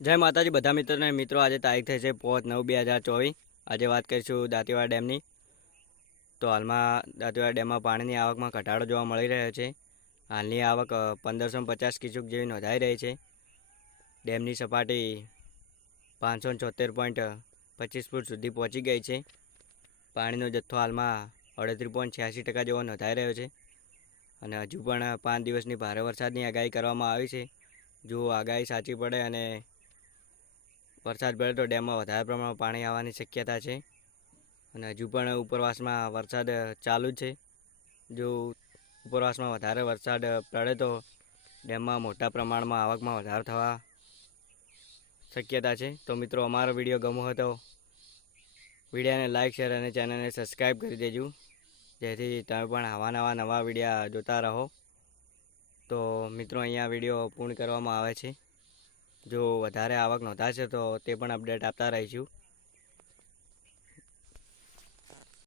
જય માતાજી બધા મિત્રોને મિત્રો, આજે તારીખ થઈ છે 5/9/2024। આજે વાત કરીશું દાંતીવાડા ડેમની। તો હાલમાં દાંતીવાડા ડેમમાં પાણીની આવકમાં ઘટાડો જોવા મળી રહ્યો છે। હાલની આવક 1550 ક્યુસેક જેવી નોંધાઈ રહી છે। ડેમની સપાટી 576.25 ફૂટ સુધી પહોંચી ગઈ છે। પાણીનો જથ્થો હાલમાં 38.86% જેવો નોંધાઈ રહ્યો છે અને હજુ પણ 5 દિવસની ભારે વરસાદની આગાહી કરવામાં આવી છે। જો આગાહી સાચી પડે અને વરસાદ પડે તો ડેમમાં વધારે પ્રમાણમાં પાણી આવવાની શક્યતા છે અને હજુ પણ ઉપરવાસમાં વરસાદ ચાલુ જ છે। જો ઉપરવાસમાં વધારે વરસાદ પડે તો ડેમમાં મોટા પ્રમાણમાં આવકમાં વધારો થવા શક્યતા છે। તો મિત્રો, અમારો વિડીયો ગમ્યો હોય તો વિડીયોને લાઇક, શેર અને ચેનલને સબસ્ક્રાઈબ કરી દેજો, જેથી તમે પણ આવા નવા વિડીયો જોતા રહો। તો મિત્રો, અહીંયા વિડીયો પૂર્ણ કરવામાં આવે છે। જો વધારે આવક નોંધાશે તો તે પણ અપડેટ આપતા રહીશું।